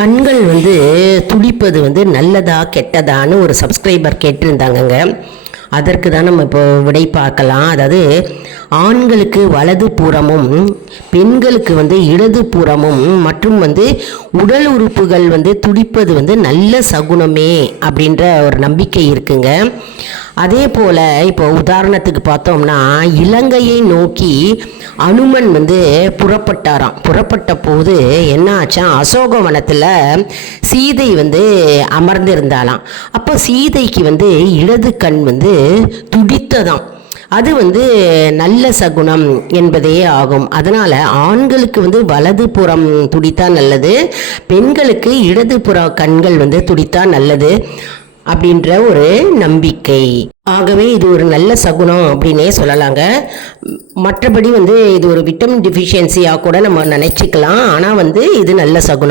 கண்கள் வந்து துடிப்பது வந்து நல்லதா கெட்டதான்னு ஒரு சப்ஸ்கிரைபர் கேட்டிருந்தாங்கங்க. அதற்கு தான் நம்ம இப்போ விடை பார்க்கலாம். அதாவது ஆண்களுக்கு வலது புறமும் பெண்களுக்கு வந்து இடது புறமும் மற்றும் வந்து உடல் உறுப்புகள் வந்து துடிப்பது வந்து நல்ல சகுனமே அப்படின்ற ஒரு நம்பிக்கை இருக்குங்க. அதே போல் இப்போ உதாரணத்துக்கு பார்த்தோம்னா இலங்கையை நோக்கி அனுமன் வந்து புறப்பட்ட போது என்ன ஆச்சா, அசோகவனத்தில் சீதை வந்து அமர்ந்திருந்தாலாம். அப்போ சீதைக்கு வந்து இடது கண் வந்து துடித்ததாம். அது வந்து நல்ல சகுனம் என்பதே ஆகும். அதனால் ஆண்களுக்கு வந்து வலது புறம் துடித்தா நல்லது, பெண்களுக்கு இடது புற கண்கள் வந்து துடித்தா நல்லது அப்படின்ற ஒரு நம்பிக்கை. ஆகவே இது ஒரு நல்ல சகுனம் அப்படின்னே சொல்லலாங்க. மற்றபடி வந்து இது ஒரு விட்டமின் டிஃபிஷியன்சியாக கூட நம்ம நினச்சிக்கலாம். ஆனால் வந்து இது நல்ல சகுனம்.